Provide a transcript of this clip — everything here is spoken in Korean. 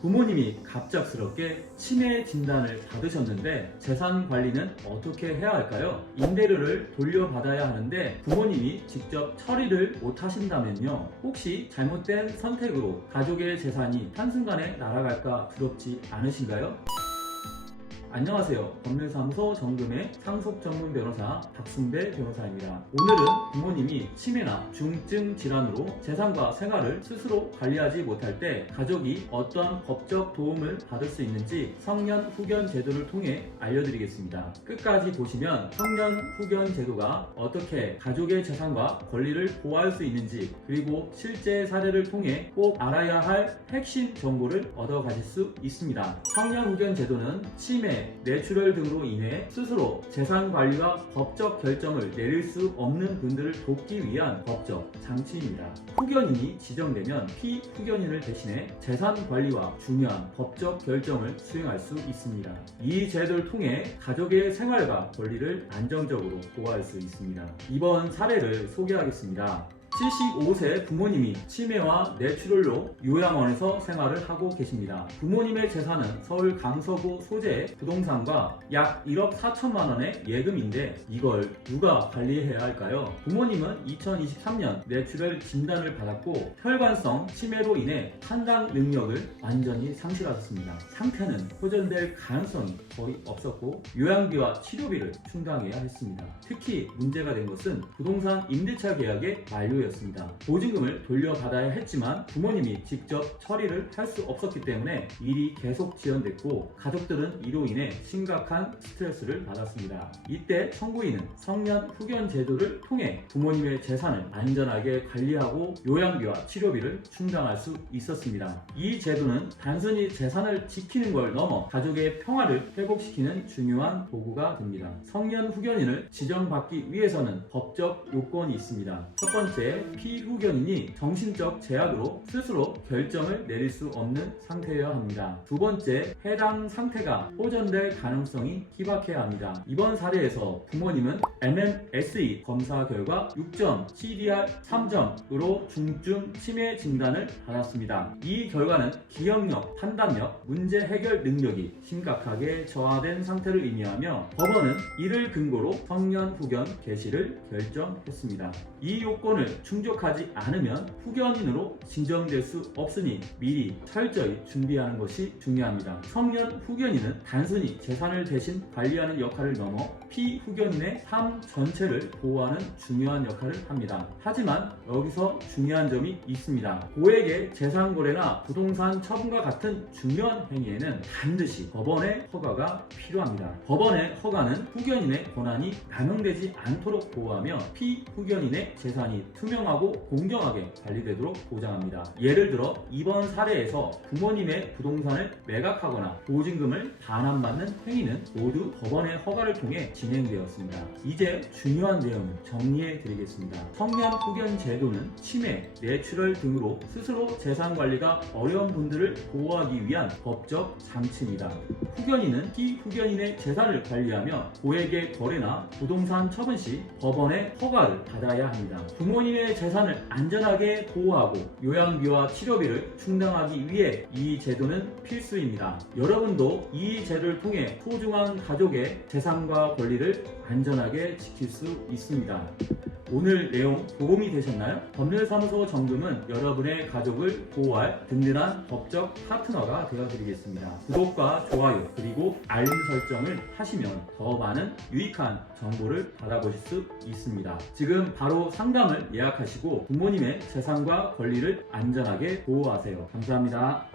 부모님이 갑작스럽게 치매 진단을 받으셨는데 재산 관리는 어떻게 해야 할까요? 임대료를 돌려받아야 하는데 부모님이 직접 처리를 못 하신다면요. 혹시 잘못된 선택으로 가족의 재산이 한순간에 날아갈까 두렵지 않으신가요? 안녕하세요. 법률사무소 정금의 상속 전문 변호사 박승배 변호사입니다. 오늘은 부모님이 치매나 중증 질환으로 재산과 생활을 스스로 관리하지 못할 때 가족이 어떠한 법적 도움을 받을 수 있는지 성년 후견 제도를 통해 알려드리겠습니다. 끝까지 보시면 성년 후견 제도가 어떻게 가족의 재산과 권리를 보호할 수 있는지, 그리고 실제 사례를 통해 꼭 알아야 할 핵심 정보를 얻어 가실 수 있습니다. 성년 후견 제도는 치매, 뇌출혈 등으로 인해 스스로 재산 관리와 법적 결정을 내릴 수 없는 분들을 돕기 위한 법적 장치입니다. 후견인이 지정되면 피후견인을 대신해 재산 관리와 중요한 법적 결정을 수행할 수 있습니다. 이 제도를 통해 가족의 생활과 권리를 안정적으로 보호할 수 있습니다. 이번 사례를 소개하겠습니다. 75세 부모님이 치매와 뇌출혈로 요양원에서 생활을 하고 계십니다. 부모님의 재산은 서울 강서구 소재의 부동산과 약 1억 4천만 원의 예금인데 이걸 누가 관리해야 할까요? 부모님은 2023년 뇌출혈 진단을 받았고 혈관성 치매로 인해 판단 능력을 완전히 상실하셨습니다. 상태는 호전될 가능성이 거의 없었고 요양비와 치료비를 충당해야 했습니다. 특히 문제가 된 것은 부동산 임대차 계약의 만료였습니다. 보증금을 돌려받아야 했지만 부모님이 직접 처리를 할 수 없었기 때문에 일이 계속 지연됐고 가족들은 이로 인해 심각한 스트레스를 받았습니다. 이때 청구인은 성년 후견 제도를 통해 부모님의 재산을 안전하게 관리하고 요양비와 치료비를 충당할 수 있었습니다. 이 제도는 단순히 재산을 지키는 걸 넘어 가족의 평화를 회복시키는 중요한 도구가 됩니다. 성년 후견인을 지정받기 위해서는 법적 요건이 있습니다. 첫 번째, 피후견인이 정신적 제약으로 스스로 결정을 내릴 수 없는 상태여야 합니다. 두 번째, 해당 상태가 호전될 가능성이 희박해야 합니다. 이번 사례에서 부모님은 MMSE 검사 결과 6점, CDR 3점으로 중증 치매 진단을 받았습니다. 이 결과는 기억력, 판단력, 문제 해결 능력이 심각하게 저하된 상태를 의미하며 법원은 이를 근거로 성년 후견 개시를 결정했습니다. 이 요건을 충족하지 않으면 후견인으로 지정될 수 없으니 미리 철저히 준비하는 것이 중요합니다. 성년 후견인은 단순히 재산을 대신 관리하는 역할을 넘어 피후견인의 삶 전체를 보호하는 중요한 역할을 합니다. 하지만 여기서 중요한 점이 있습니다. 고액의 재산 거래나 부동산 처분과 같은 중요한 행위에는 반드시 법원의 허가가 필요합니다. 법원의 허가는 후견인의 권한이 남용되지 않도록 보호하며 피후견인의 재산이 투명하고 공정하게 관리되도록 보장합니다. 예를 들어 이번 사례에서 부모님의 부동산을 매각하거나 보증금을 반환받는 행위는 모두 법원의 허가를 통해 진행되었습니다. 이제 중요한 내용을 정리해 드리겠습니다. 성년 후견 제도는 치매, 뇌출혈 등으로 스스로 재산 관리가 어려운 분들을 보호하기 위한 법적 장치입니다. 후견인은 피후견인의 재산을 관리하며 고액의 거래나 부동산 처분 시 법원의 허가를 받아야 합니다. 부모님의 재산을 안전하게 보호하고 요양비와 치료비를 충당하기 위해 이 제도는 필수입니다. 여러분도 이 제도를 통해 소중한 가족의 재산과 권리를 안전하게 지킬 수 있습니다. 오늘 내용 도움이 되셨나요? 법률사무소 정금은 여러분의 가족을 보호할 든든한 법적 파트너가 되어드리겠습니다. 구독과 좋아요 그리고 알림 설정을 하시면 더 많은 유익한 정보를 받아보실 수 있습니다. 지금 바로 상담을 예약하시고 부모님의 재산과 권리를 안전하게 보호하세요. 감사합니다.